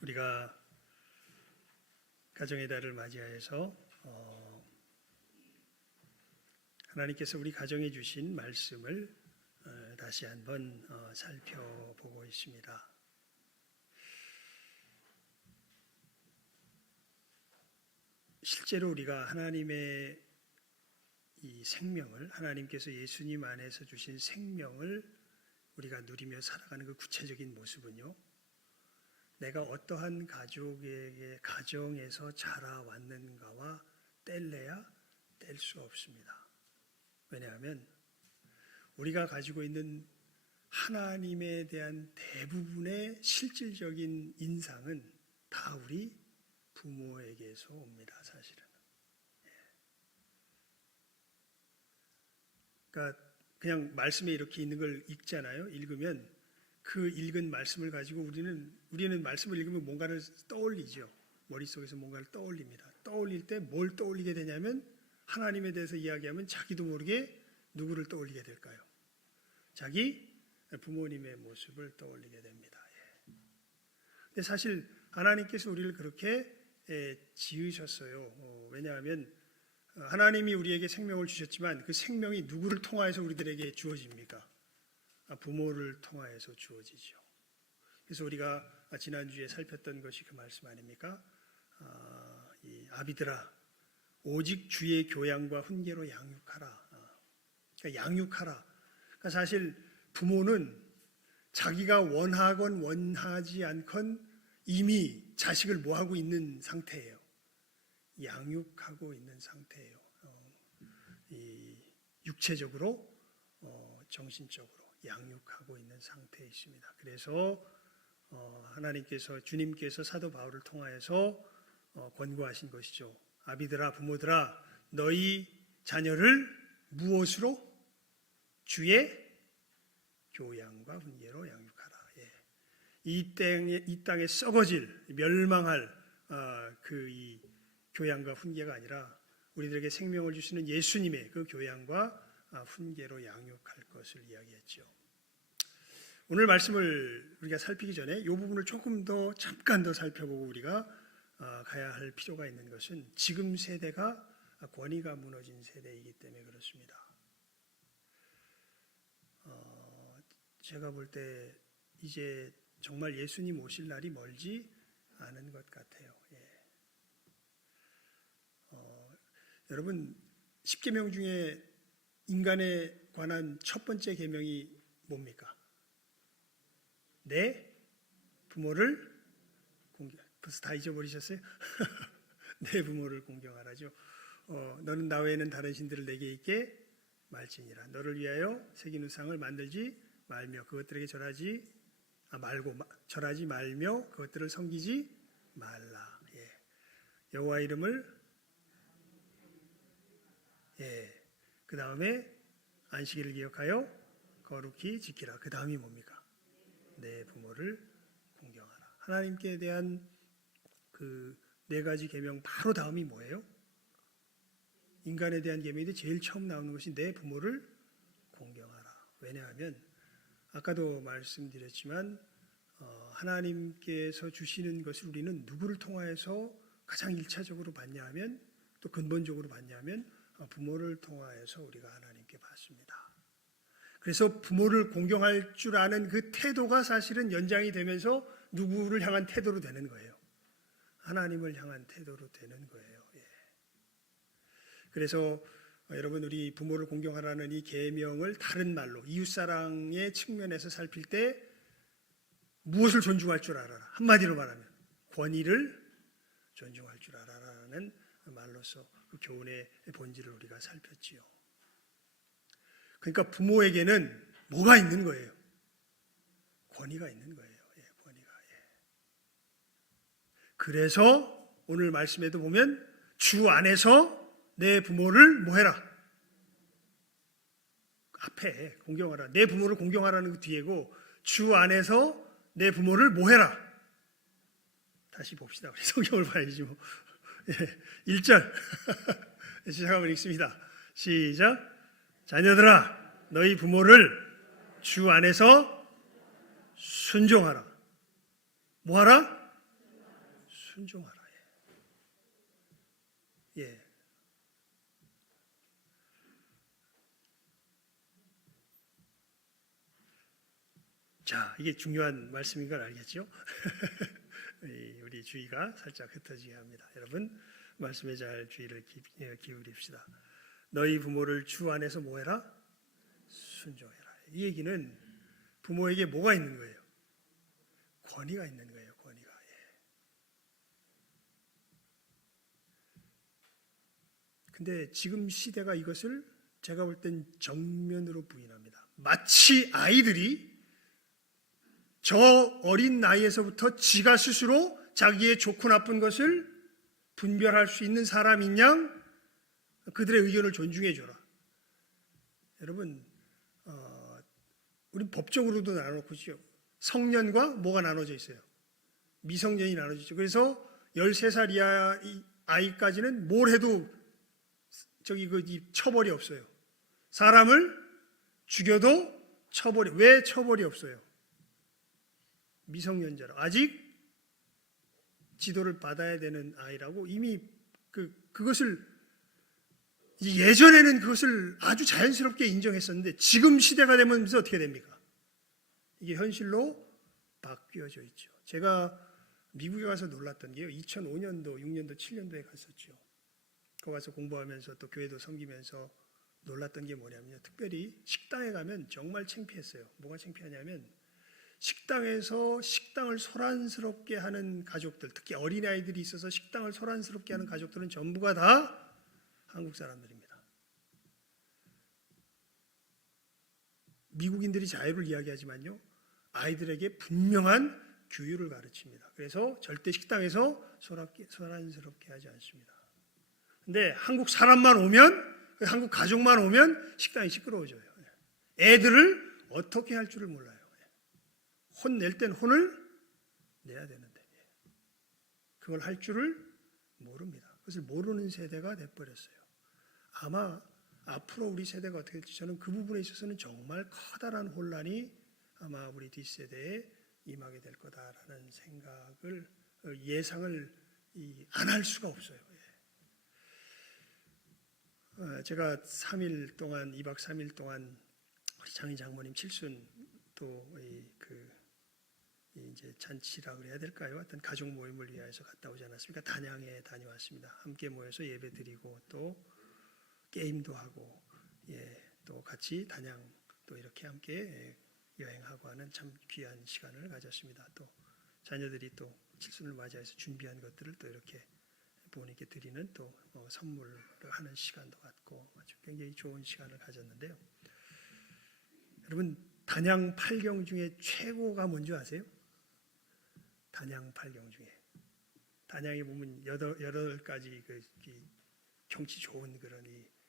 우리가 가정의 달을 맞이하여서 하나님께서 우리 가정에 주신 말씀을 다시 한번 살펴보고 있습니다. 실제로 우리가 하나님의 이 생명을, 하나님께서 예수님 안에서 주신 생명을 우리가 누리며 살아가는 그 구체적인 모습은요, 내가 어떠한 가정에서 자라왔는가와 뗄래야 뗄 수 없습니다. 왜냐하면 우리가 가지고 있는 하나님에 대한 대부분의 실질적인 인상은 다 우리 부모에게서 옵니다, 사실은. 그러니까 그냥 말씀에 이렇게 있는 걸 읽잖아요. 읽으면 그 읽은 말씀을 가지고 우리는 말씀을 읽으면 뭔가를 떠올리죠. 머릿속에서 뭔가를 떠올립니다. 떠올릴 때 뭘 떠올리게 되냐면 하나님에 대해서 이야기하면 자기도 모르게 누구를 떠올리게 될까요? 자기 부모님의 모습을 떠올리게 됩니다. 근데 사실 하나님께서 우리를 그렇게 지으셨어요. 왜냐하면 하나님이 우리에게 생명을 주셨지만 그 생명이 누구를 통하여서 우리들에게 주어집니까? 부모를 통하여서 주어지죠. 그래서 우리가 지난주에 살폈던 것이 그 말씀 아닙니까? 이 아비들아, 오직 주의 교양과 훈계로 양육하라. 그러니까 양육하라. 그러니까 사실 부모는 자기가 원하건 원하지 않건 이미 자식을 뭐하고 있는 상태예요. 양육하고 있는 상태예요. 이 육체적으로, 정신적으로 양육하고 있는 상태에 있습니다. 그래서 하나님께서, 주님께서 사도 바울을 통하여서 권고하신 것이죠. 아비들아, 부모들아, 너희 자녀를 무엇으로? 주의 교양과 훈계로 양육하라. 이 땅에 썩어질, 멸망할 이 교양과 훈계가 아니라 우리들에게 생명을 주시는 예수님의 그 교양과 훈계로 양육할 것을 이야기했죠. 오늘 말씀을 우리가 살피기 전에 이 부분을 조금 더 잠깐 더 살펴보고 우리가 가야 할 필요가 있는 것은 지금 세대가 권위가 무너진 세대이기 때문에 그렇습니다. 제가 볼 때 이제 정말 예수님 오실 날이 멀지 않은 것 같아요. 여러분, 10계명 중에 인간에 관한 첫 번째 계명이 뭡니까? 내 부모를 벌써 다 잊어버리셨어요? 내 부모를 공경하라죠. 너는 나 외에는 다른 신들을 내게 있게 말지니라. 너를 위하여 새긴 우상을 만들지 말며 그것들에게 절하지 말며 그것들을 섬기지 말라. 여호와 이름을 그 다음에 안식일을 기억하여 거룩히 지키라. 그 다음이 뭡니까? 내 부모를 공경하라. 하나님께 대한 그 네 가지 계명 바로 다음이 뭐예요? 인간에 대한 계명인데 제일 처음 나오는 것이 내 부모를 공경하라. 왜냐하면 아까도 말씀드렸지만 하나님께서 주시는 것을 우리는 누구를 통하여서 가장 1차적으로 받냐 하면, 또 근본적으로 받냐 하면 부모를 통하여서 우리가 하나님께 받습니다. 그래서 부모를 공경할 줄 아는 그 태도가 사실은 연장이 되면서 누구를 향한 태도로 되는 거예요. 하나님을 향한 태도로 되는 거예요. 그래서 여러분, 우리 부모를 공경하라는 이 계명을 다른 말로 이웃사랑의 측면에서 살필 때 무엇을 존중할 줄 알아라. 한마디로 말하면 권위를 존중할 줄 알아라는 말로서 그 교훈의 본질을 우리가 살폈지요. 그러니까 부모에게는 뭐가 있는 거예요? 권위가 있는 거예요. 권위가. 그래서 오늘 말씀에도 보면 주 안에서 내 부모를 뭐해라? 앞에 공경하라. 내 부모를 공경하라는 그 뒤에고 주 안에서 내 부모를 뭐해라? 다시 봅시다. 우리 성경을 봐야지 뭐. 1절 시작하면 읽습니다. 시작. 자녀들아, 너희 부모를 주 안에서 순종하라. 뭐하라? 순종하라. 예. 자, 이게 중요한 말씀인 걸 알겠죠? 우리 주의가 살짝 흩어지게 합니다. 여러분, 말씀에 잘 주의를 기울입시다. 너희 부모를 주 안에서 뭐해라? 순종해라. 이 얘기는 부모에게 뭐가 있는 거예요? 권위가 있는 거예요. 권위가. 근데 지금 시대가 이것을 제가 볼 땐 정면으로 부인합니다. 마치 아이들이 저 어린 나이에서부터 지가 스스로 자기의 좋고 나쁜 것을 분별할 수 있는 사람인 양 그들의 의견을 존중해 줘라. 여러분, 우리 법적으로도 나눠놓고 있죠. 성년과 뭐가 나눠져 있어요? 미성년이 나눠져 있죠. 그래서 13살 이하 아이까지는 뭘 해도 처벌이 없어요. 사람을 죽여도 왜 처벌이 없어요? 미성년자라 아직 지도를 받아야 되는 아이라고 이미 그것을 예전에는 그것을 아주 자연스럽게 인정했었는데 지금 시대가 되면서 어떻게 됩니까? 이게 현실로 바뀌어져 있죠. 제가 미국에 가서 놀랐던 게요. 2005년도, 6년도, 7년도에 갔었죠. 거기 가서 공부하면서 또 교회도 섬기면서 놀랐던 게 뭐냐면요. 특별히 식당에 가면 정말 창피했어요. 뭐가 창피하냐면 식당에서 식당을 소란스럽게 하는 가족들, 특히 어린아이들이 있어서 식당을 소란스럽게 하는 가족들은 전부가 다 한국 사람들입니다. 미국인들이 자유를 이야기하지만요, 아이들에게 분명한 규율을 가르칩니다. 그래서 절대 식당에서 소란스럽게 하지 않습니다. 근데 한국 사람만 오면, 한국 가족만 오면 식당이 시끄러워져요. 애들을 어떻게 할 줄을 몰라요. 혼낼 땐 혼을 내야 되는데 그걸 할 줄을 모릅니다. 그것을 모르는 세대가 돼버렸어요. 아마 앞으로 우리 세대가 어떻게 될지 저는 그 부분에 있어서는 정말 커다란 혼란이 아마 우리 뒷세대에 임하게 될 거다라는 생각을 예상을 안 할 수가 없어요. 제가 3일 동안 2박 3일 동안 장인 장모님 칠순 또 이제 잔치라 그래야 될까요? 어떤 가족 모임을 위해서 갔다 오지 않았습니까? 단양에 다녀왔습니다. 함께 모여서 예배 드리고 또 게임도 하고 또 같이 단양 또 이렇게 함께 여행하고 하는 참 귀한 시간을 가졌습니다. 또 자녀들이 또 칠순을 맞이해서 준비한 것들을 또 이렇게 부모님께 드리는 또 선물을 하는 시간도 갖고 아주 굉장히 좋은 시간을 가졌는데요. 여러분, 단양 8경 중에 최고가 뭔지 아세요? 단양 8경 중에 단양에 보면 8가지 경치 좋은 그런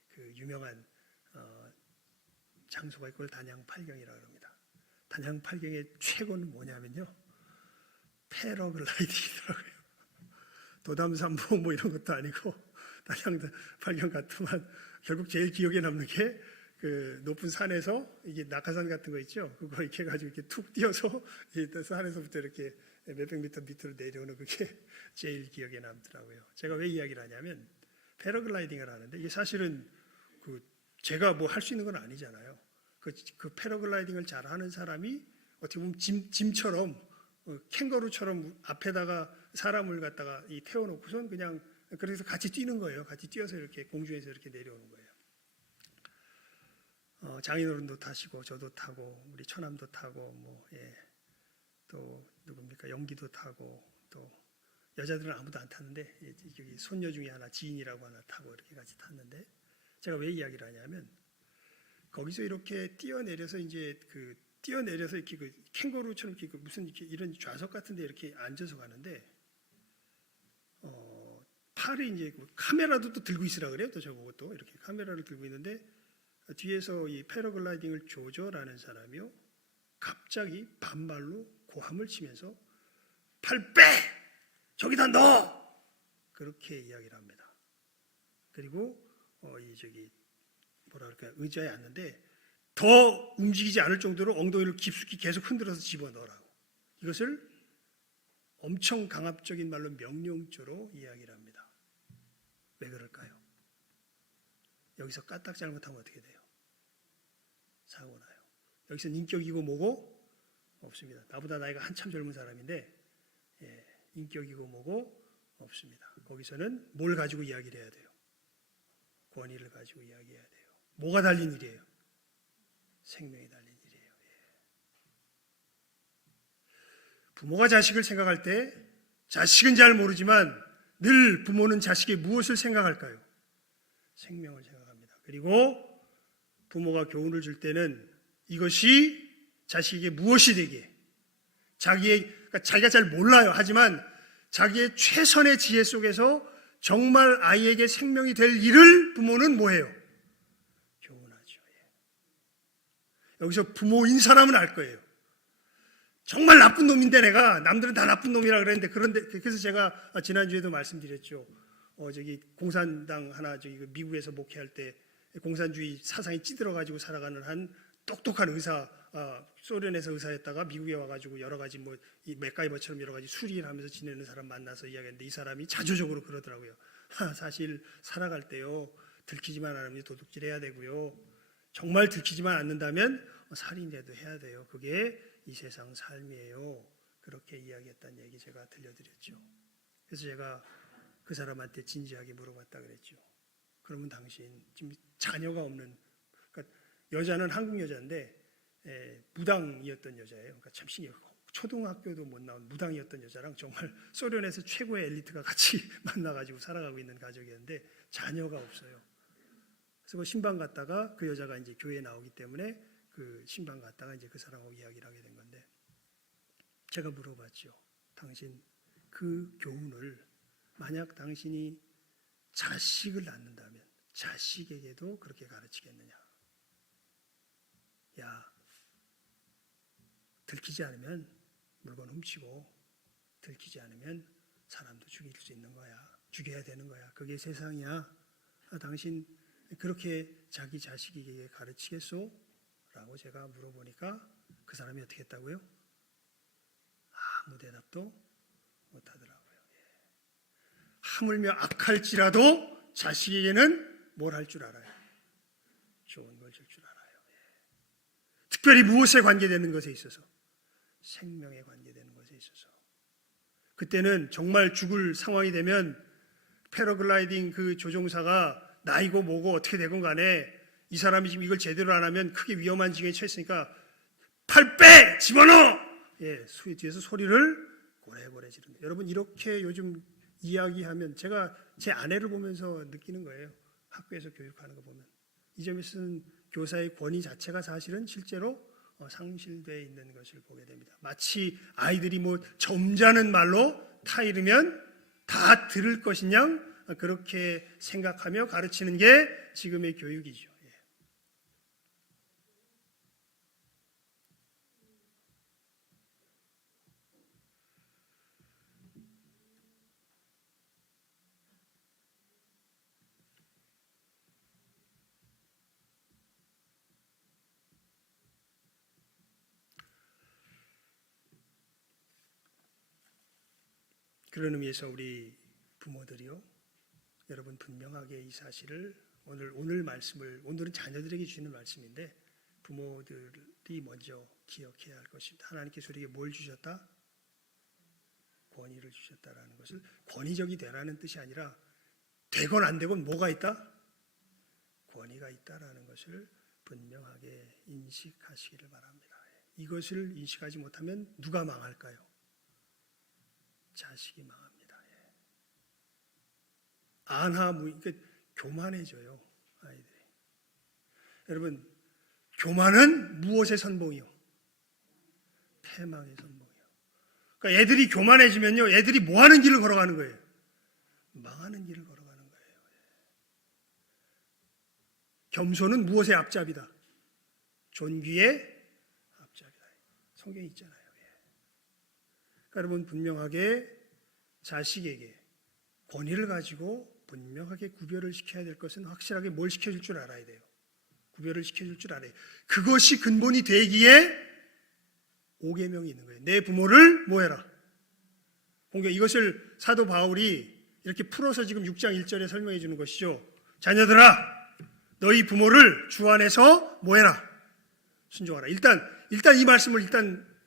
그 유명한 장소가 있고 단양 8경이라고 합니다. 단양 8경의 최고는 뭐냐면요, 패러글라이딩이더라고요. 도담산보 뭐 이런 것도 아니고 단양 8경 같으면 결국 제일 기억에 남는 게 그 높은 산에서 이게 낙하산 같은 거 있죠. 그거 이렇게 해가지고 이렇게 툭 뛰어서 산에서부터 이렇게 몇백 미터 밑으로 내려오는 그게 제일 기억에 남더라고요. 제가 왜 이야기를 하냐면 패러글라이딩을 하는데 이게 사실은 제가 뭐 할 수 있는 건 아니잖아요. 그 패러글라이딩을 잘하는 사람이 어떻게 보면 짐처럼 캥거루처럼 앞에다가 사람을 갖다가 태워놓고선 그냥 그래서 같이 뛰는 거예요. 같이 뛰어서 이렇게 공중에서 이렇게 내려오는 거예요. 장인어른도 타시고 저도 타고 우리 처남도 타고 또 누굽니까 영기도 타고 또 여자들은 아무도 안 탔는데 여기 손녀 중에 하나 지인이라고 하나 타고 이렇게 같이 탔는데 제가 왜 이야기를 하냐면 거기서 이렇게 뛰어내려서 이제 뛰어내려서 이렇게 캥거루처럼 이렇게 무슨 이렇게 이런 좌석 같은데 이렇게 앉아서 가는데 팔에 이제 카메라도 또 들고 있으라 그래요. 또 저보고 또 이렇게 카메라를 들고 있는데 뒤에서 이 패러글라이딩을 조절하는 사람이요 갑자기 반말로 고함을 치면서 팔 빼! 저기다 넣어! 그렇게 이야기를 합니다. 그리고 의자에 앉는데 더 움직이지 않을 정도로 엉덩이를 깊숙이 계속 흔들어서 집어넣으라고. 이것을 엄청 강압적인 말로 명령조로 이야기를 합니다. 왜 그럴까요? 여기서 까딱 잘못하면 어떻게 돼요? 사고 나요. 여기서는 인격이고 뭐고 없습니다. 나보다 나이가 한참 젊은 사람인데 인격이고 뭐고 없습니다. 거기서는 뭘 가지고 이야기를 해야 돼요? 권위를 가지고 이야기해야 돼요. 뭐가 달린 일이에요? 생명이 달린 일이에요. 부모가 자식을 생각할 때 자식은 잘 모르지만 늘 부모는 자식의 무엇을 생각할까요? 생명을 생각합니다. 그리고 부모가 교훈을 줄 때는 이것이 자식에게 무엇이 되기에 그러니까 자기가 잘 몰라요. 하지만 자기의 최선의 지혜 속에서 정말 아이에게 생명이 될 일을 부모는 뭐해요? 교훈하죠. 여기서 부모인 사람은 알 거예요. 정말 나쁜 놈인데 내가 남들은 다 나쁜 놈이라 그랬는데 그래서 제가 지난주에도 말씀드렸죠. 공산당 하나 미국에서 목회할 때 공산주의 사상이 찌들어가지고 살아가는 한 똑똑한 의사, 소련에서 의사였다가 미국에 와가지고 여러 가지 이 맥가이버처럼 여러 가지 수리를 하면서 지내는 사람 만나서 이야기했는데 이 사람이 자조적으로 그러더라고요. 사실 살아갈 때요 들키지만 않으면 도둑질 해야 되고요. 정말 들키지만 않는다면 살인이라도 해야 돼요. 그게 이 세상 삶이에요. 그렇게 이야기했다는 얘기 제가 들려드렸죠. 그래서 제가 그 사람한테 진지하게 물어봤다 그랬죠. 그러면 당신 지금 자녀가 없는, 그러니까 여자는 한국 여자인데 무당이었던 여자예요. 그러니까 참 신기해요. 초등학교도 못 나온 무당이었던 여자랑 정말 소련에서 최고의 엘리트가 같이 만나가지고 살아가고 있는 가족이었는데 자녀가 없어요. 그래서 그 신방 갔다가 그 여자가 이제 교회에 나오기 때문에 그 신방 갔다가 이제 그 사람하고 이야기를 하게 된 건데 제가 물어봤죠. 당신 그 교훈을 만약 당신이 자식을 낳는다면 자식에게도 그렇게 가르치겠느냐? 야, 들키지 않으면 물건 훔치고 들키지 않으면 사람도 죽일 수 있는 거야. 죽여야 되는 거야. 그게 세상이야. 당신 그렇게 자기 자식에게 가르치겠소? 라고 제가 물어보니까 그 사람이 어떻게 했다고요? 아무 대답도 못하더라고요. 하물며 악할지라도 자식에게는 뭘 할 줄 알아요? 좋은 걸 줄 줄 알아요. 특별히 무엇에 관계되는 것에 있어서? 생명에 관계되는 것에 있어서. 그때는 정말 죽을 상황이 되면 패러글라이딩 그 조종사가 나이고 뭐고 어떻게 되건 간에 이 사람이 지금 이걸 제대로 안 하면 크게 위험한 지경에 처했으니까 팔 빼! 집어넣어! 뒤에서 소리를 고래고래 지르는 거예요. 여러분 이렇게 요즘 이야기하면 제가 제 아내를 보면서 느끼는 거예요. 학교에서 교육하는 거 보면. 이 점에서는 교사의 권위 자체가 사실은 실제로 상실되어 있는 것을 보게 됩니다. 마치 아이들이 점잖은 말로 타이르면 다 들을 것이냐 그렇게 생각하며 가르치는 게 지금의 교육이죠. 그런 의미에서 우리 부모들이요, 여러분 분명하게 이 사실을 오늘 말씀을 오늘은 자녀들에게 주시는 말씀인데 부모들이 먼저 기억해야 할 것입니다. 하나님께서 우리에게 뭘 주셨다? 권위를 주셨다라는 것을 권위적이 되라는 뜻이 아니라 되건 안 되건 뭐가 있다? 권위가 있다라는 것을 분명하게 인식하시기를 바랍니다. 이것을 인식하지 못하면 누가 망할까요? 자식이 망합니다. 그러니까 교만해져요, 아이들이. 여러분, 교만은 무엇의 선봉이요? 패망의 선봉이요. 그러니까 애들이 교만해지면요, 애들이 뭐 하는 길을 걸어가는 거예요? 망하는 길을 걸어가는 거예요. 겸손은 무엇의 앞잡이다? 존귀의 앞잡이다. 성경에 있잖아요. 그러니까 여러분 분명하게 자식에게 권위를 가지고 분명하게 구별을 시켜야 될 것은 확실하게 뭘 시켜줄 줄 알아야 돼요. 구별을 시켜줄 줄 알아요. 그것이 근본이 되기에 5계명이 있는 거예요. 내 부모를 뭐 해라? 공경. 이것을 사도 바울이 이렇게 풀어서 지금 6장 1절에 설명해 주는 것이죠. 자녀들아, 너희 부모를 주 안에서 뭐해라? 순종하라. 일단 이 말씀을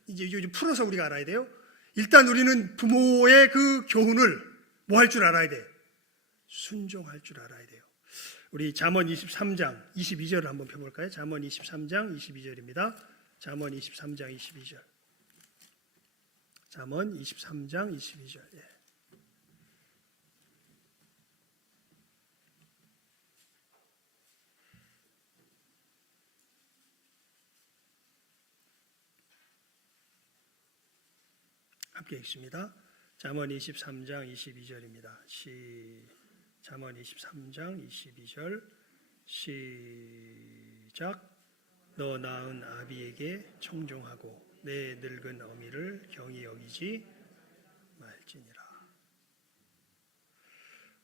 이제 풀어서 우리가 알아야 돼요. 일단 우리는 부모의 그 교훈을 뭐 할 줄 알아야 돼? 순종할 줄 알아야 돼요. 우리 잠언 23장 22절을 한번 펴볼까요? 잠언 23장 22절입니다. 잠언 23장 22절. 잠언 23장 22절. 예. 함께 읽습니다. 잠언 23장 22절입니다. 잠언 23장 22절 시작. 너 낳은 아비에게 청종하고 내 늙은 어미를 경히 여기지 말지니라.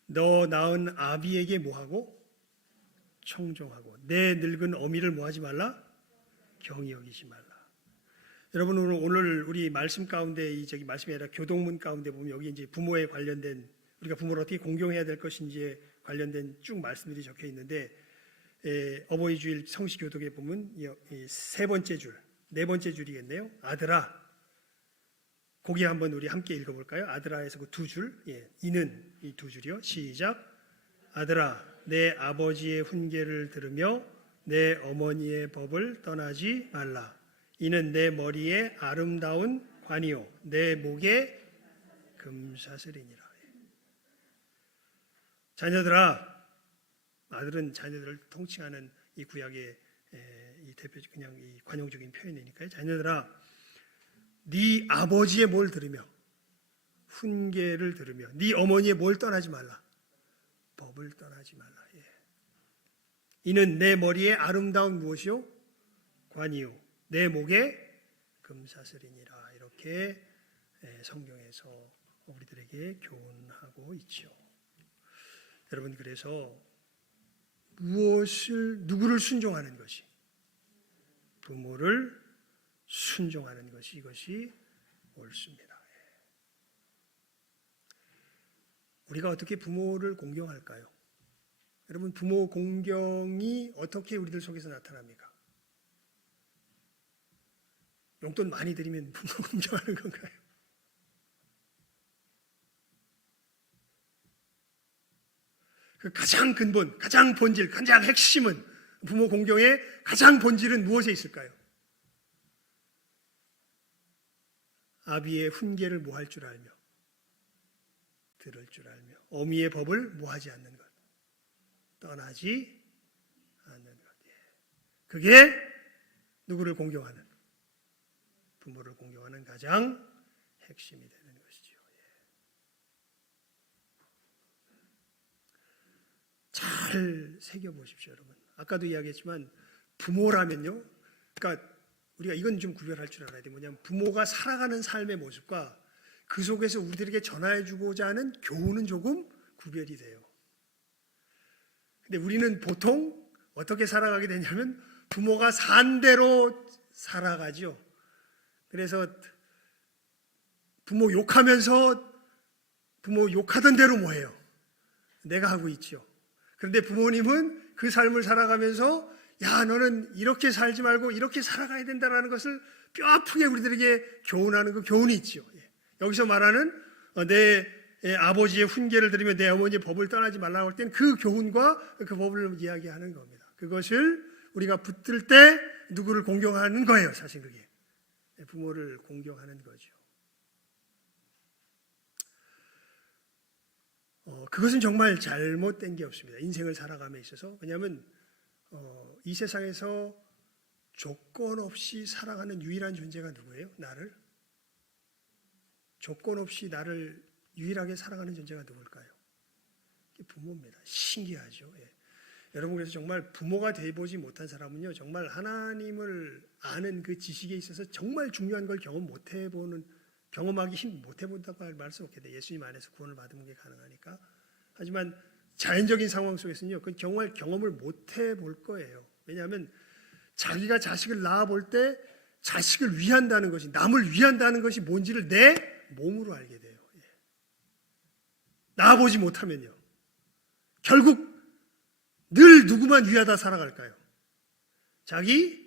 너 낳은 아비에게 뭐하고? 청종하고 내 늙은 어미를 뭐하지 말라? 경히 여기지 말라. 여러분, 오늘 우리 말씀 가운데 저기 말씀이 아니라 교동문 가운데 보면 여기 이제 부모에 관련된, 우리가 부모를 어떻게 공경해야 될 것인지에 관련된 쭉 말씀들이 적혀 있는데, 어버이 주일 성시 교독에 보면 세 번째 줄, 네 번째 줄이겠네요. 아들아. 거기 한번 우리 함께 읽어볼까요? 아들아에서 그 두 줄, 이는 이 두 줄이요. 시작. 아들아, 내 아버지의 훈계를 들으며 내 어머니의 법을 떠나지 말라. 이는 내 머리에 아름다운 관이요 내 목에 금사슬이니라. 자녀들아, 아들은 자녀들을 통칭하는 이 구약의 이 대표 그냥 이 관용적인 표현이니까요. 자녀들아, 네 아버지의 뭘 들으며 훈계를 들으며 네 어머니의 뭘 떠나지 말라. 법을 떠나지 말라. 이는 내 머리에 아름다운 무엇이요? 관이요 내 목에 금사슬이니라. 이렇게 성경에서 우리들에게 교훈하고 있죠. 여러분, 그래서 누구를 순종하는 것이, 부모를 순종하는 것이, 이것이 옳습니다. 우리가 어떻게 부모를 공경할까요? 여러분, 부모 공경이 어떻게 우리들 속에서 나타납니까? 용돈 많이 드리면 부모 공경하는 건가요? 그 가장 근본, 가장 본질, 가장 핵심은, 부모 공경의 가장 본질은 무엇에 있을까요? 아비의 훈계를 뭐 할 줄 알며, 들을 줄 알며, 어미의 법을 뭐 하지 않는 것, 떠나지 않는 것. 그게 누구를 공경하는, 부모를 공경하는 가장 핵심이 되는 것이죠. 잘 새겨보십시오, 여러분. 아까도 이야기했지만 부모라면요, 그러니까 우리가 이건 좀 구별할 줄 알아야 돼요. 뭐냐면 부모가 살아가는 삶의 모습과 그 속에서 우리들에게 전해주고자 하는 교훈은 조금 구별이 돼요. 근데 우리는 보통 어떻게 살아가게 되냐면 부모가 산 대로 살아가죠. 그래서 부모 욕하면서 부모 욕하던 대로 뭐해요? 내가 하고 있죠. 그런데 부모님은 그 삶을 살아가면서 야, 너는 이렇게 살지 말고 이렇게 살아가야 된다라는 것을 뼈아프게 우리들에게 교훈하는 그 교훈이 있죠. 여기서 말하는 내 아버지의 훈계를 들으며 내 어머니의 법을 떠나지 말라고 할 때는 그 교훈과 그 법을 이야기하는 겁니다. 그것을 우리가 붙들 때 누구를 공경하는 거예요, 사실 그게. 부모를 공경하는 거죠. 그것은 정말 잘못된 게 없습니다. 인생을 살아감에 있어서. 왜냐하면 이 세상에서 조건 없이 살아가는 유일한 존재가 누구예요? 나를. 조건 없이 나를 유일하게 살아가는 존재가 누굴까요? 부모입니다. 신기하죠. 여러분, 그래서 정말 부모가 되어보지 못한 사람은요, 정말 하나님을 아는 그 지식에 있어서 정말 중요한 걸 경험하기 못해본다고 할 수 없게 돼. 예수님 안에서 구원을 받은 게 가능하니까. 하지만 자연적인 상황 속에서는요, 그 정말 경험을 못해볼 거예요. 왜냐하면 자기가 자식을 낳아볼 때 자식을 위한다는 것이, 남을 위한다는 것이 뭔지를 내 몸으로 알게 돼요. 나아보지 못하면요. 결국 늘 누구만 위하다 살아갈까요? 자기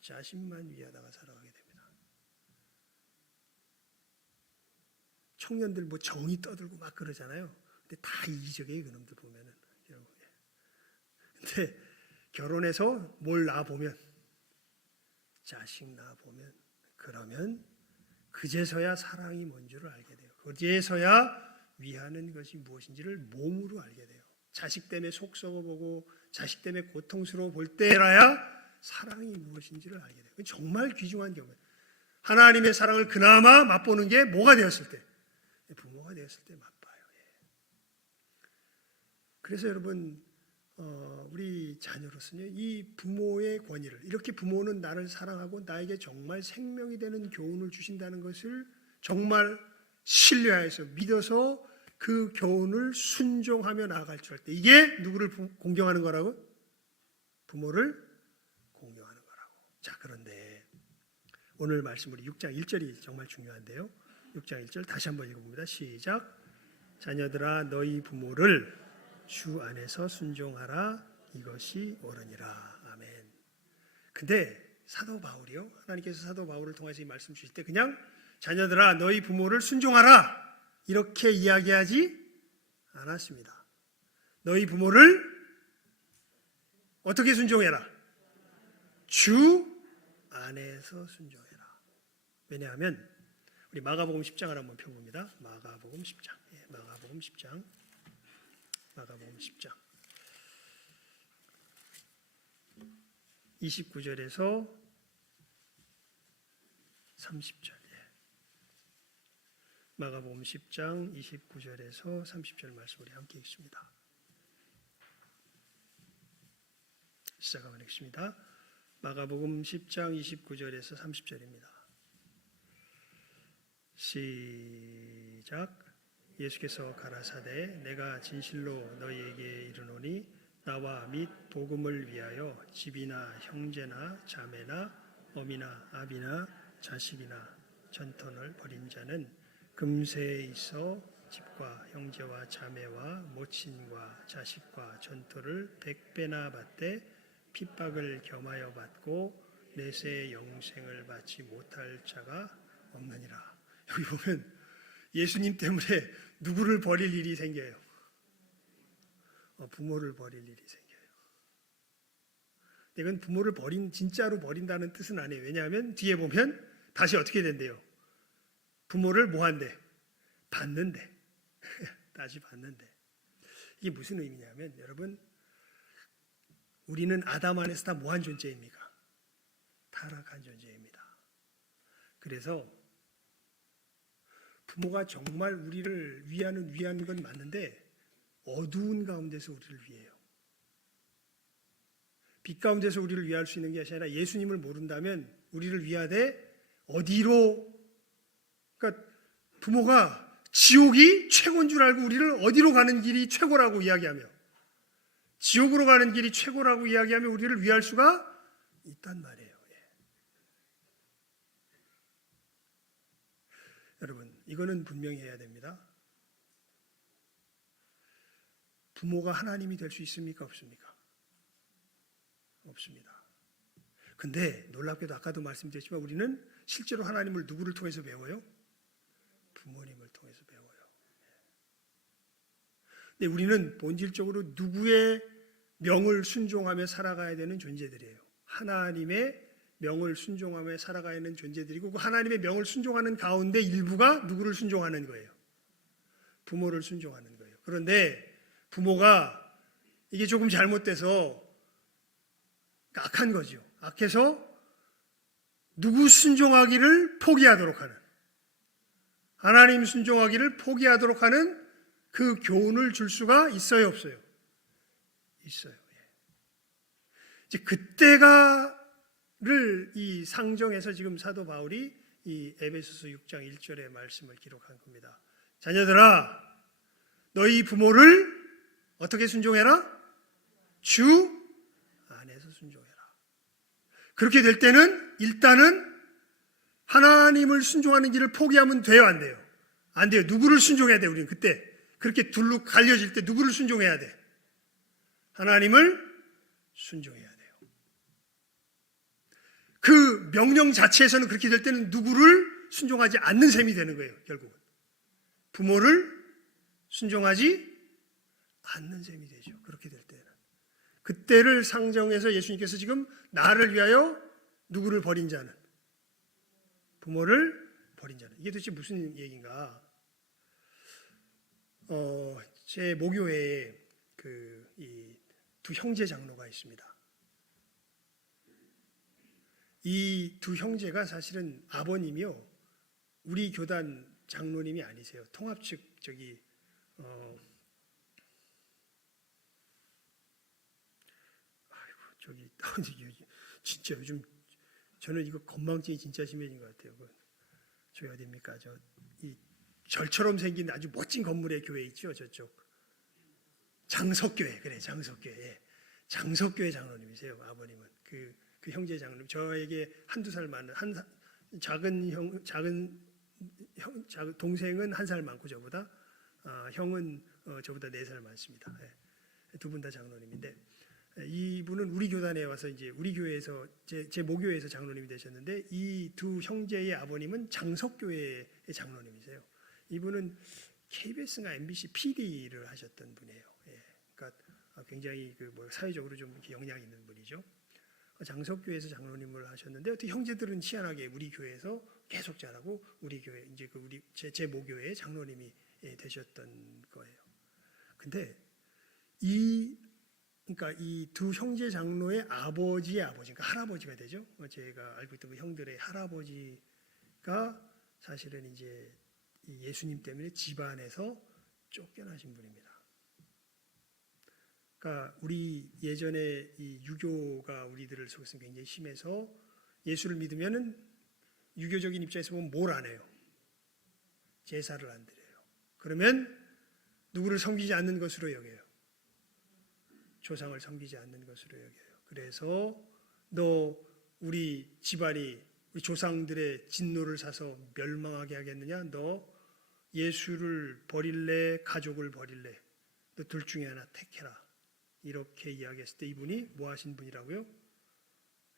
자신만 위하다가 살아가게 됩니다. 청년들 뭐 정의 떠들고 막 그러잖아요. 근데 다 이기적이에요. 그놈들 보면은. 근데 결혼해서 뭘 낳아보면, 자식 낳아보면, 그러면 그제서야 사랑이 뭔 줄을 알게 돼요. 그제서야 위하는 것이 무엇인지를 몸으로 알게 돼요. 자식 때문에 속 썩어보고 자식 때문에 고통스러워 볼 때라야 사랑이 무엇인지를 알게 돼요. 정말 귀중한 경우예요. 하나님의 사랑을 그나마 맛보는 게 뭐가 되었을 때? 부모가 되었을 때 맛봐요. 그래서 여러분, 우리 자녀로서는 이 부모의 권위를, 이렇게 부모는 나를 사랑하고 나에게 정말 생명이 되는 교훈을 주신다는 것을 정말 신뢰해서 믿어서 그 교훈을 순종하며 나아갈 줄 알 때, 이게 누구를 공경하는 거라고? 부모를 공경하는 거라고. 자, 그런데 오늘 말씀 우리 6장 1절이 정말 중요한데요. 6장 1절 다시 한번 읽어봅니다. 시작. 자녀들아 너희 부모를 주 안에서 순종하라. 이것이 옳으니라. 아멘. 근데 사도 바울이요, 하나님께서 사도 바울을 통해서 이 말씀 주실 때 그냥 자녀들아 너희 부모를 순종하라 이렇게 이야기하지 않았습니다. 너희 부모를 어떻게 순종해라? 주 안에서 순종해라. 왜냐하면 우리 마가복음 10장을 한번 펴봅니다. 마가복음 10장. 마가복음 10장. 마가복음 10장. 29절에서 30절. 마가복음 10장 29절에서 30절 말씀 우리 함께 읽습니다. 시작하면 읽습니다. 마가복음 10장 29절에서 30절입니다. 시작. 예수께서 가라사대 내가 진실로 너희에게 이르노니 나와 및 복음을 위하여 집이나 형제나 자매나 어미나 아비나 자식이나 전턴을 벌인 자는 금세에 있어 집과 형제와 자매와 모친과 자식과 전토를 100배나 받되 핍박을 겸하여 받고 내세의 영생을 받지 못할 자가 없느니라. 여기 보면 예수님 때문에 누구를 버릴 일이 생겨요? 부모를 버릴 일이 생겨요. 이건 부모를 진짜로 버린다는 뜻은 아니에요. 왜냐하면 뒤에 보면 다시 어떻게 된대요? 부모를 뭐 한대? 받는데. 다시 받는데. 이게 무슨 의미냐면 여러분, 우리는 아담 안에서 다 뭐한 존재입니까? 타락한 존재입니다. 그래서 부모가 정말 우리를 위하는 건 맞는데 어두운 가운데서 우리를 위해요. 빛 가운데서 우리를 위할 수 있는 게 아니라 예수님을 모른다면 우리를 위하되 어디로, 그러니까 부모가 지옥이 최고인 줄 알고 우리를 어디로 가는 길이 최고라고 이야기하며, 지옥으로 가는 길이 최고라고 이야기하며 우리를 위할 수가 있단 말이에요. 여러분, 이거는 분명히 해야 됩니다. 부모가 하나님이 될 수 있습니까? 없습니까? 없습니다. 근데 놀랍게도 아까도 말씀드렸지만 우리는 실제로 하나님을 누구를 통해서 배워요? 부모님을 통해서 배워요. 근데 우리는 본질적으로 누구의 명을 순종하며 살아가야 되는 존재들이에요. 하나님의 명을 순종하며 살아가야 하는 존재들이고, 그 하나님의 명을 순종하는 가운데 일부가 누구를 순종하는 거예요? 부모를 순종하는 거예요. 그런데 부모가 이게 조금 잘못돼서 악한 거죠. 악해서 누구 순종하기를 포기하도록 하는, 하나님 순종하기를 포기하도록 하는 그 교훈을 줄 수가 있어요, 없어요? 있어요. 이제 그때가를 이 상정해서 지금 사도 바울이 이 에베소서 6장 1절의 말씀을 기록한 겁니다. 자녀들아, 너희 부모를 어떻게 순종해라? 주 안에서 순종해라. 그렇게 될 때는 일단은 하나님을 순종하는 길을 포기하면 돼요, 안 돼요? 안 돼요. 누구를 순종해야 돼요, 우리는 그때? 그렇게 둘로 갈려질 때 누구를 순종해야 돼? 하나님을 순종해야 돼요. 그 명령 자체에서는 그렇게 될 때는 누구를 순종하지 않는 셈이 되는 거예요. 결국은 부모를 순종하지 않는 셈이 되죠. 그렇게 될 때는. 그때를 상정해서 예수님께서 지금 나를 위하여 누구를 버린 자는, 부모를 버린 자는, 이게 도대체 무슨 얘기인가? 제 모교회에 이 두 형제 장로가 있습니다. 이 두 형제가 사실은 아버님이요, 우리 교단 장로님이 아니세요. 통합 측 진짜 요즘 저는 이거 건망증이 진짜 심해진 것 같아요. 저기 어디입니까? 이 절처럼 생긴 아주 멋진 건물의 교회 있죠, 저쪽 장석교회. 그래, 장석교회. 예. 장석교회 장로님이세요. 아버님은 그 형제 장로님. 저에게 한두 살 많은 작은 동생은 한 살 많고 저보다, 형은 저보다 4살 많습니다. 예. 두 분 다 장로님인데, 이분은 우리 교단에 와서 이제 우리 교회에서 제 모교회에서 장로님이 되셨는데, 이 두 형제의 아버님은 장석교회의 장로님이세요. 이분은 KBS나 MBC PD를 하셨던 분이에요. 예. 그러니까 굉장히 사회적으로 좀 이렇게 영향이 있는 분이죠. 장석교회에서 장로님을 하셨는데, 어떻게 형제들은 희한하게 우리 교회에서 계속 자라고 우리 교회 이제 제 모교회의 장로님이 되셨던 거예요. 근데 그러니까 이 두 형제 장로의 아버지의 아버지, 그러니까 할아버지가 되죠. 제가 알고 있던 그 형들의 할아버지가 사실은 이제 예수님 때문에 집안에서 쫓겨나신 분입니다. 그러니까 우리 예전에 이 유교가 우리들을 속에서 굉장히 심해서, 예수를 믿으면은 유교적인 입장에서 보면 뭘 안 해요? 제사를 안 드려요. 그러면 누구를 섬기지 않는 것으로 여겨요. 조상을 섬기지 않는 것으로 여겨요. 그래서 너 우리 집안이 우리 조상들의 진노를 사서 멸망하게 하겠느냐? 너 예수를 버릴래? 가족을 버릴래? 너 둘 중에 하나 택해라. 이렇게 이야기했을 때 이분이 뭐 하신 분이라고요?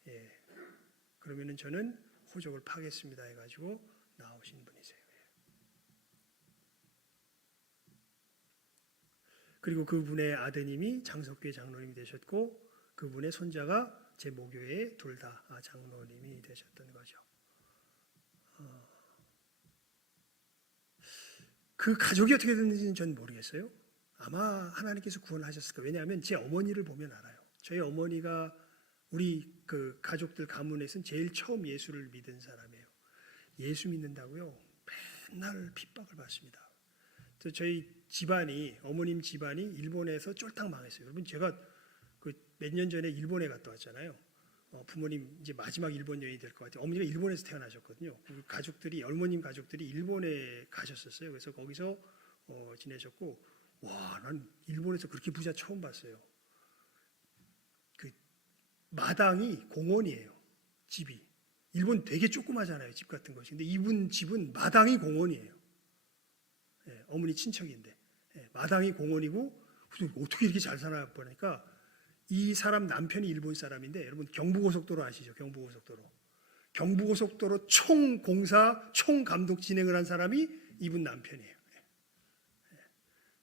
예. 그러면은 저는 호족을 파겠습니다 해가지고 나오신 분이세요. 그리고 그분의 아드님이 장석교회 장로님이 되셨고, 그분의 손자가 제 모교회에 둘 다 장로님이 되셨던 거죠. 그 가족이 어떻게 됐는지는 전 모르겠어요. 아마 하나님께서 구원하셨을 거예요. 왜냐하면 제 어머니를 보면 알아요. 저희 어머니가 우리 그 가족들 가문에서는 제일 처음 예수를 믿은 사람이에요. 예수 믿는다고요? 맨날 핍박을 받습니다. 저희 집안이, 어머님 집안이 일본에서 쫄딱 망했어요. 여러분, 제가 몇 년 전에 일본에 갔다 왔잖아요. 부모님 이제 마지막 일본 여행이 될 것 같아요. 어머니가 일본에서 태어나셨거든요. 그 가족들이, 어머님 가족들이 일본에 가셨었어요. 그래서 거기서 지내셨고, 와, 난 일본에서 그렇게 부자 처음 봤어요. 그 마당이 공원이에요. 집이. 일본 되게 조그마잖아요, 집 같은 것이. 근데 이분 집은 마당이 공원이에요. 예, 어머니 친척인데, 예, 마당이 공원이고, 어떻게 이렇게 잘 사나 보니까 이 사람 남편이 일본 사람인데, 여러분 경부고속도로 아시죠? 경부고속도로 총공사 총감독 진행을 한 사람이 이분 남편이에요. 예.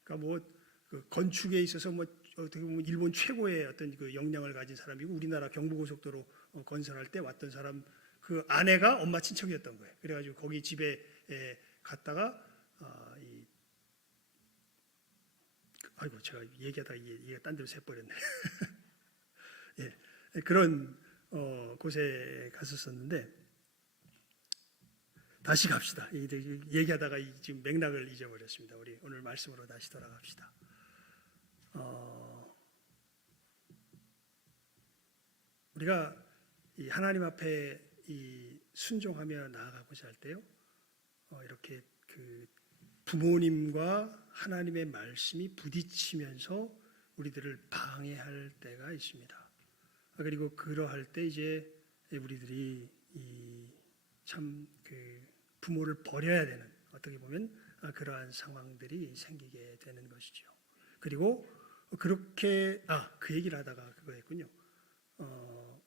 그러니까 그 건축에 있어서 어떻게 보면 일본 최고의 어떤 그 역량을 가진 사람이고, 우리나라 경부고속도로 건설할 때 왔던 사람, 그 아내가 엄마 친척이었던 거예요. 그래가지고 거기 집에 갔다가 아이고, 제가 얘기하다가 얘가 딴 데로 새버렸네. 예, 그런 곳에 갔었었는데, 다시 갑시다. 얘기하다가 지금 맥락을 잊어버렸습니다. 우리 오늘 말씀으로 다시 돌아갑시다. 우리가 이 하나님 앞에 이 순종하며 나아가고자 할 때요, 이렇게 그 부모님과 하나님의 말씀이 부딪히면서 우리들을 방해할 때가 있습니다. 그리고 그러할 때 이제 우리들이 참 그 부모를 버려야 되는, 어떻게 보면 그러한 상황들이 생기게 되는 것이죠. 그리고 그렇게 그 얘기를 하다가 그거 했군요.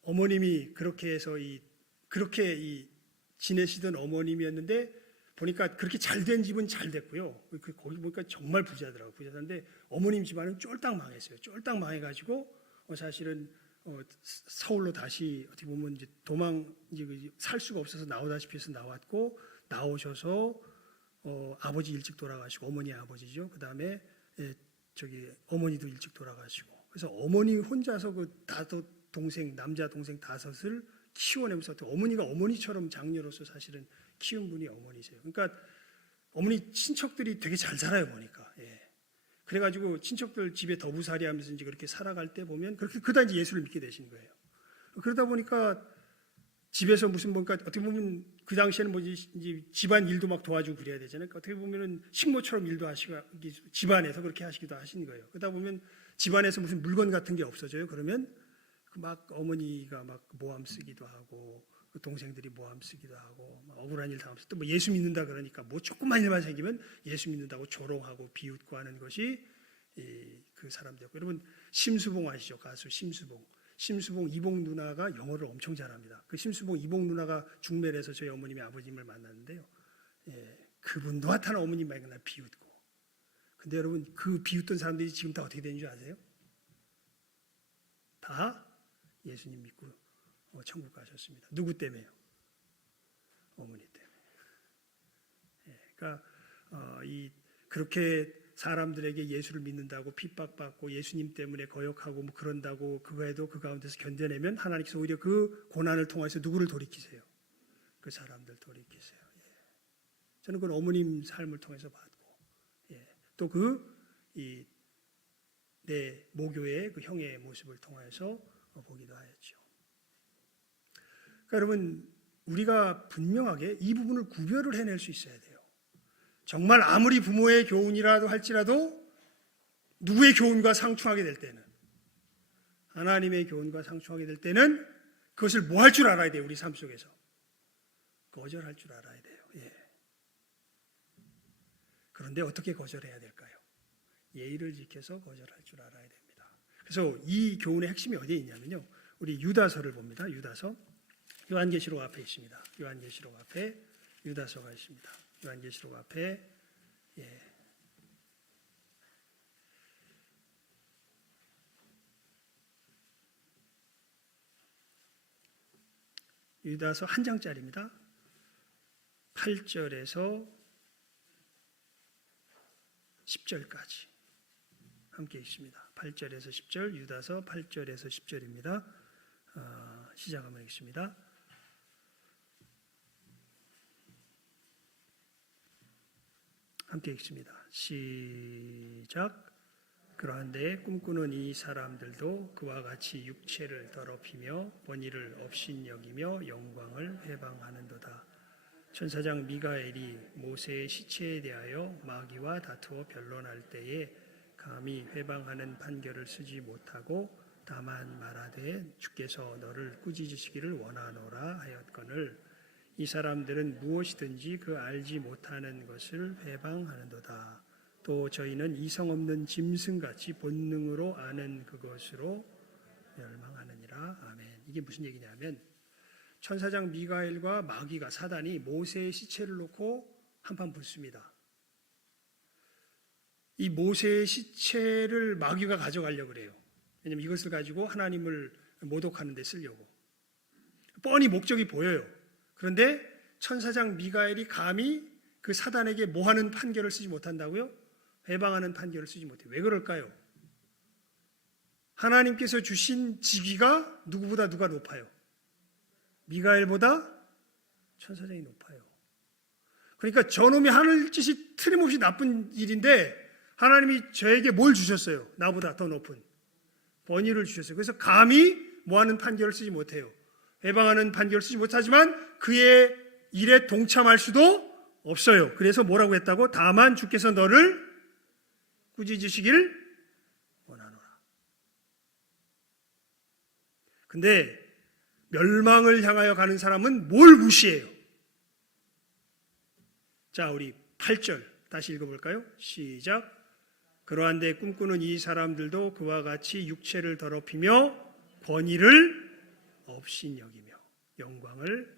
어머님이 그렇게 해서 그렇게 지내시던 어머님이었는데 보니까 그렇게 잘된 집은 잘 됐고요. 거기 보니까 정말 부자더라고요. 부자인데 어머님 집안은 쫄딱 망했어요. 쫄딱 망해가지고 사실은 서울로 다시 어떻게 보면 이제 이제 살 수가 없어서 나오다시피 해서 나오셔서 아버지 일찍 돌아가시고 어머니 아버지죠. 그 다음에 어머니도 일찍 돌아가시고 그래서 어머니 혼자서 남자 동생 5을 키워내면서 어머니가 어머니처럼 장녀로서 사실은 키운 분이 어머니세요. 그러니까 어머니 친척들이 되게 잘 살아요 보니까. 그래가지고 친척들 집에 더부살이하면서 이제 그렇게 살아갈 때 보면 그러다 이제 예수를 믿게 되신 거예요. 그러다 보니까 집에서 뭔가 어떻게 보면 그 당시에는 이제 집안 일도 막 도와주고 그래야 되잖아요. 그러니까 어떻게 보면은 식모처럼 일도 하시고 집안에서 그렇게 하시기도 하신 거예요. 그러다 보면 집안에서 무슨 물건 같은 게 없어져요. 그러면 막 어머니가 막 모함 쓰기도 하고 동생들이 모함 쓰기도 하고 억울한 일 당하면서 또 예수 믿는다 그러니까 조금만 일만 생기면 예수 믿는다고 조롱하고 비웃고 하는 것이 그 사람들이었고 여러분 심수봉 아시죠? 가수 심수봉 이봉 누나가 영어를 엄청 잘합니다. 그 심수봉 이봉 누나가 중매에서 저희 어머님이 아버님을 만났는데요. 그분도 하여튼 어머님 맨날 비웃고. 근데 여러분 그 비웃던 사람들이 지금 다 어떻게 되는 줄 아세요? 다 예수님 믿고 천국 가셨습니다. 누구 때문에요? 어머니 때문에. 그러니까 그렇게 사람들에게 예수를 믿는다고 핍박받고 예수님 때문에 거역하고 그런다고 그거에도 그 가운데서 견뎌내면 하나님께서 오히려 그 고난을 통해서 누구를 돌이키세요? 그 사람들 돌이키세요. 저는 그건 어머님 삶을 통해서 봤고 또 내 모교의 그 형의 모습을 통해서 보기도 하였죠. 그러니까 여러분 우리가 분명하게 이 부분을 구별을 해낼 수 있어야 돼요. 정말 아무리 부모의 교훈이라도 할지라도 누구의 교훈과 상충하게 될 때는 하나님의 교훈과 상충하게 될 때는 그것을 뭐 할 줄 알아야 돼요. 우리 삶 속에서 거절할 줄 알아야 돼요. 그런데 어떻게 거절해야 될까요? 예의를 지켜서 거절할 줄 알아야 됩니다. 그래서 이 교훈의 핵심이 어디에 있냐면요. 우리 유다서를 봅니다. 유다서 요한계시록 앞에 있습니다. 요한계시록 앞에 유다서가 있습니다. 요한계시록 앞에 유다서 한 장짜리입니다. 8절에서 10절까지 함께 있습니다. 8절에서 10절 유다서 8절에서 10절입니다. 시작하면 읽습니다. 함께 읽습니다. 시작. 그러한데 꿈꾸는 이 사람들도 그와 같이 육체를 더럽히며 본의를 업신여기며 영광을 회방하는도다. 천사장 미가엘이 모세의 시체에 대하여 마귀와 다투어 변론할 때에 감히 회방하는 판결을 쓰지 못하고 다만 말하되 주께서 너를 꾸짖으시기를 원하노라 하였거늘 이 사람들은 무엇이든지 그 알지 못하는 것을 회방하는도다. 또 저희는 이성 없는 짐승같이 본능으로 아는 그것으로 멸망하느니라. 아멘. 이게 무슨 얘기냐면 천사장 미가엘과 마귀가 사단이 모세의 시체를 놓고 한판 붙습니다. 이 모세의 시체를 마귀가 가져가려고 그래요. 왜냐하면 이것을 가지고 하나님을 모독하는 데 쓰려고. 뻔히 목적이 보여요. 그런데 천사장 미가엘이 감히 그 사단에게 뭐하는 판결을 쓰지 못한다고요? 회방하는 판결을 쓰지 못해요. 왜 그럴까요? 하나님께서 주신 직위가 누구보다 누가 높아요? 미가엘보다 천사장이 높아요. 그러니까 저놈이 하늘 짓이 틀림없이 나쁜 일인데 하나님이 저에게 뭘 주셨어요? 나보다 더 높은 번위를 주셨어요. 그래서 감히 뭐하는 판결을 쓰지 못해요. 회방하는 판결을 쓰지 못하지만 그의 일에 동참할 수도 없어요. 그래서 뭐라고 했다고? 다만 주께서 너를 꾸짖으시기를 원하노라. 근데 멸망을 향하여 가는 사람은 뭘 무시해요? 자, 우리 8절 다시 읽어볼까요? 시작. 그러한데 꿈꾸는 이 사람들도 그와 같이 육체를 더럽히며 권위를 업신여기며 영광을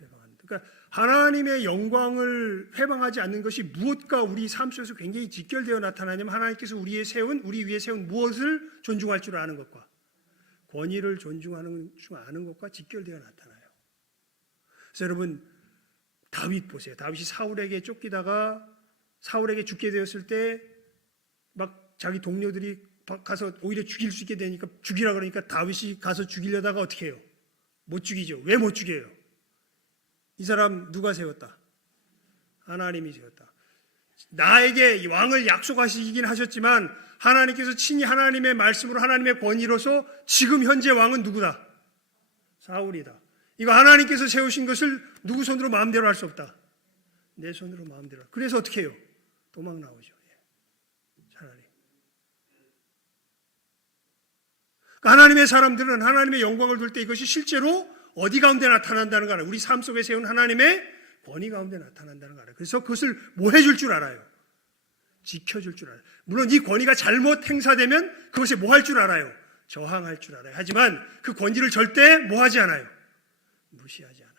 회방한다. 그러니까 하나님의 영광을 회방하지 않는 것이 무엇과 우리 삶 속에서 굉장히 직결되어 나타나냐면 하나님께서 우리 위에 세운 무엇을 존중할 줄 아는 것과 권위를 존중하는 줄 아는 것과 직결되어 나타나요. 그래서 여러분 다윗 보세요. 다윗이 사울에게 쫓기다가 사울에게 죽게 되었을 때 막 자기 동료들이 가서 오히려 죽일 수 있게 되니까 죽이라 그러니까 다윗이 가서 죽이려다가 어떻게 해요? 못 죽이죠. 왜 못 죽여요? 이 사람 누가 세웠다? 하나님이 세웠다. 나에게 왕을 약속하시긴 하셨지만 하나님께서 친히 하나님의 말씀으로 하나님의 권위로서 지금 현재 왕은 누구다? 사울이다. 이거 하나님께서 세우신 것을 누구 손으로 마음대로 할 수 없다. 내 손으로 마음대로. 그래서 어떻게 해요? 도망 나오죠. 차라리. 하나님의 사람들은 하나님의 영광을 둘 때 이것이 실제로 어디 가운데 나타난다는 거 알아요. 우리 삶 속에 세운 하나님의 권위 가운데 나타난다는 거 알아요. 그래서 그것을 뭐 해줄 줄 알아요. 지켜줄 줄 알아요. 물론 이 권위가 잘못 행사되면 그것에 뭐 할 줄 알아요. 저항할 줄 알아요. 하지만 그 권위를 절대 뭐 하지 않아요. 무시하지 않아요.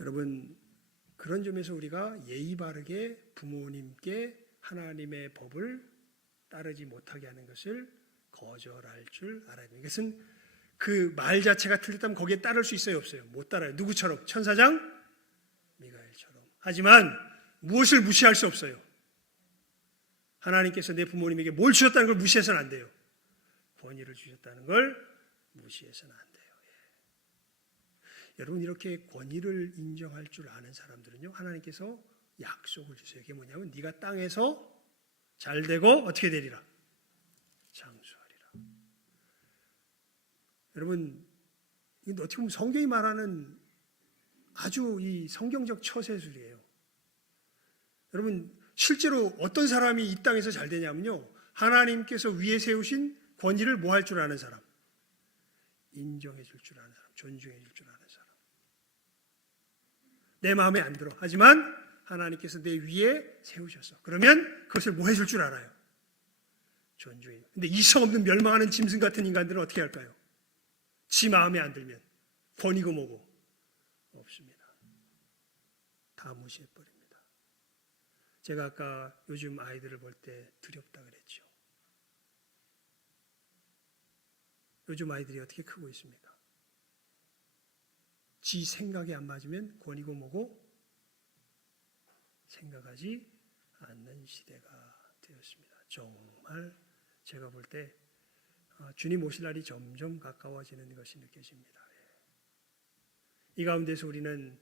여러분 그런 점에서 우리가 예의 바르게 부모님께 하나님의 법을 따르지 못하게 하는 것을 거절할 줄 알아야 돼요. 이것은 그 말 자체가 틀렸다면 거기에 따를 수 있어요, 없어요? 못 따라요. 누구처럼? 천사장 미가엘처럼. 하지만 무엇을 무시할 수 없어요? 하나님께서 내 부모님에게 뭘 주셨다는 걸 무시해서는 안 돼요. 권위를 주셨다는 걸 무시해서는 안 돼요. 여러분 이렇게 권위를 인정할 줄 아는 사람들은요 하나님께서 약속을 주세요. 그게 뭐냐면 네가 땅에서 잘되고 어떻게 되리라? 장수하리라. 여러분 이건 어떻게 보면 성경이 말하는 아주 이 성경적 처세술이에요. 여러분 실제로 어떤 사람이 이 땅에서 잘 되냐면요 하나님께서 위에 세우신 권위를 뭐 할 줄 아는 사람, 인정해 줄 줄 아는 사람, 존중해 줄 줄 아는 사람. 내 마음에 안 들어. 하지만 하나님께서 내 위에 세우셨어. 그러면 그것을 뭐 해줄 줄 알아요. 존중해. 근데 이성 없는 멸망하는 짐승 같은 인간들은 어떻게 할까요? 지 마음에 안 들면 권위고 뭐고 없습니다. 다 무시해버립니다. 제가 아까 요즘 아이들을 볼 때 두렵다 그랬죠. 요즘 아이들이 어떻게 크고 있습니까? 지 생각이 안 맞으면 권위고 뭐고 생각하지 않는 시대가 되었습니다. 정말 제가 볼 때 주님 오실 날이 점점 가까워지는 것이 느껴집니다. 이 가운데서 우리는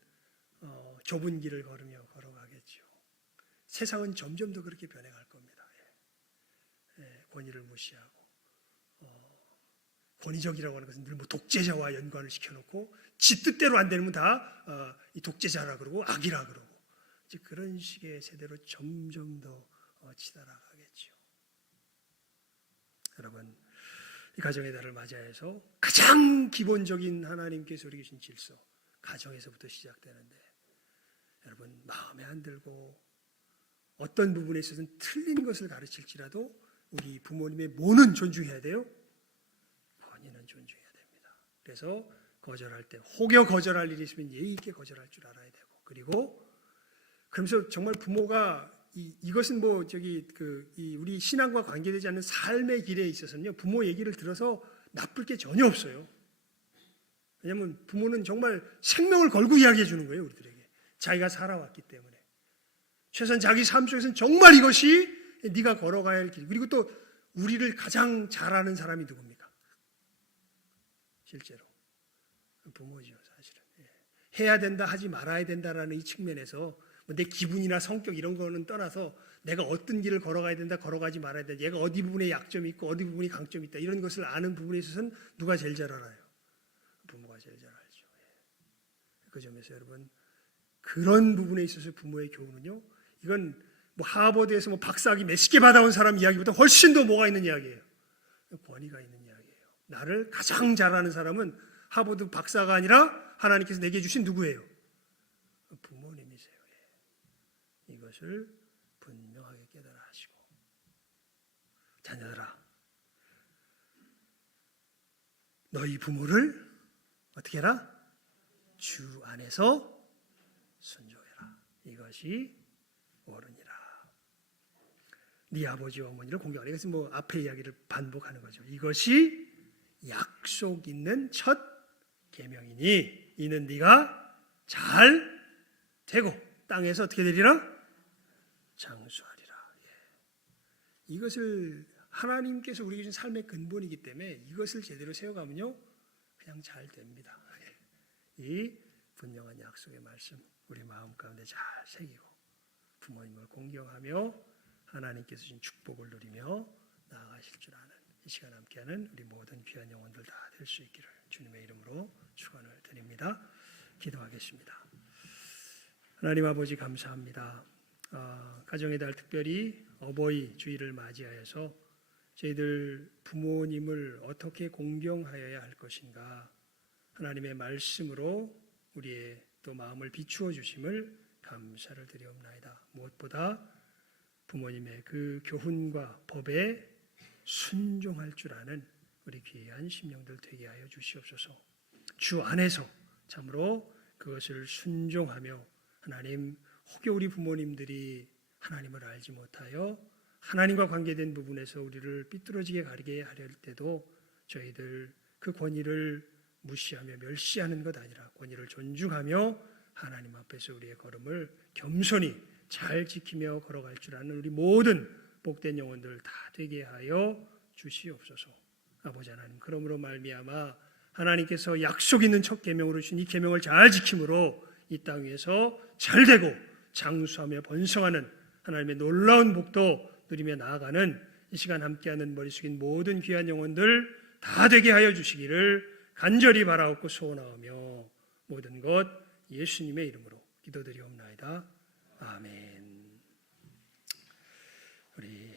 좁은 길을 걸어가겠죠. 세상은 점점 더 그렇게 변해갈 겁니다. 권위를 무시하고 권위적이라고 하는 것은 늘 뭐 독재자와 연관을 시켜놓고 지 뜻대로 안 되면 다 이 독재자라 그러고 악이라 그러고 이제 그런 식의 세대로 점점 더 치달아가겠죠. 여러분 이 가정의 달을 맞이해서 가장 기본적인 하나님께서 우리 주신 질서 가정에서부터 시작되는데 여러분 마음에 안 들고 어떤 부분에 있어서는 틀린 것을 가르칠지라도 우리 부모님의 뭐는 존중해야 돼요? 권위는 존중해야 됩니다. 그래서 거절할 때 혹여 거절할 일이 있으면 예의 있게 거절할 줄 알아야 되고 그리고 그러면서 정말 부모가 이것은 뭐 우리 신앙과 관계되지 않는 삶의 길에 있어서는요 부모 얘기를 들어서 나쁠 게 전혀 없어요. 왜냐하면 부모는 정말 생명을 걸고 이야기해 주는 거예요 우리들에게. 자기가 살아왔기 때문에 최소한 자기 삶 속에서는 정말 이것이 네가 걸어가야 할 길. 그리고 또 우리를 가장 잘 아는 사람이 누굽니까? 실제로 부모죠 사실은. 해야 된다 하지 말아야 된다라는 이 측면에서 내 기분이나 성격 이런 거는 떠나서 내가 어떤 길을 걸어가야 된다 걸어가지 말아야 된다 얘가 어디 부분에 약점이 있고 어디 부분이 강점이 있다 이런 것을 아는 부분에 있어서는 누가 제일 잘 알아요? 부모가 제일 잘 알죠. 그 점에서 여러분 그런 부분에 있어서 부모의 교훈은요 이건 뭐 하버드에서 뭐 박사학위 몇십 개 받아온 사람 이야기보다 훨씬 더 뭐가 있는 이야기예요. 권위가 있는 이야기예요. 나를 가장 잘 아는 사람은 하버드 박사가 아니라 하나님께서 내게 주신 누구예요? 부모님이세요. 이것을 분명하게 깨달아 하시고, 자녀들아, 너희 부모를 어떻게 해라? 주 안에서 순종해라. 이것이 옳으니라. 네 아버지와 어머니를 공경하라. 이것은 뭐 앞에 이야기를 반복하는 거죠. 이것이 약속 있는 첫 계명이니 이는 네가 잘 되고 땅에서 어떻게 되리라? 장수하리라. 이것을 하나님께서 우리에게 준 삶의 근본이기 때문에 이것을 제대로 세워가면요 그냥 잘 됩니다. 이 분명한 약속의 말씀 우리 마음 가운데 잘 새기고 부모님을 공경하며 하나님께서 주신 축복을 누리며 나아가실 줄 아는 이 시간 함께하는 우리 모든 귀한 영혼들 다 될 수 있기를 주님의 이름으로 축원을 드립니다. 기도하겠습니다. 하나님 아버지 감사합니다. 가정의 달 특별히 어버이 주일을 맞이하여서 저희들 부모님을 어떻게 공경하여야 할 것인가 하나님의 말씀으로 우리의 또 마음을 비추어 주심을 감사를 드리옵나이다. 무엇보다 부모님의 그 교훈과 법에 순종할 줄 아는 우리 귀한 심령들 되게 하여 주시옵소서. 주 안에서 참으로 그것을 순종하며 하나님 혹여 우리 부모님들이 하나님을 알지 못하여 하나님과 관계된 부분에서 우리를 삐뚤어지게 가리게 하려 할 때도 저희들 그 권위를 무시하며 멸시하는 것 아니라 권위를 존중하며 하나님 앞에서 우리의 걸음을 겸손히 잘 지키며 걸어갈 줄 아는 우리 모든 복된 영혼들 다 되게 하여 주시옵소서. 아버지 하나님, 그러므로 말미암아 하나님께서 약속 있는 첫 계명으로 주신 이 계명을 잘 지킴으로 이 땅 위에서 잘되고 장수하며 번성하는 하나님의 놀라운 복도 누리며 나아가는 이 시간 함께하는 머리 숙인 모든 귀한 영혼들 다 되게 하여 주시기를 간절히 바라옵고 소원하오며 모든 것 예수님의 이름으로 기도드리옵나이다. 아멘. 우리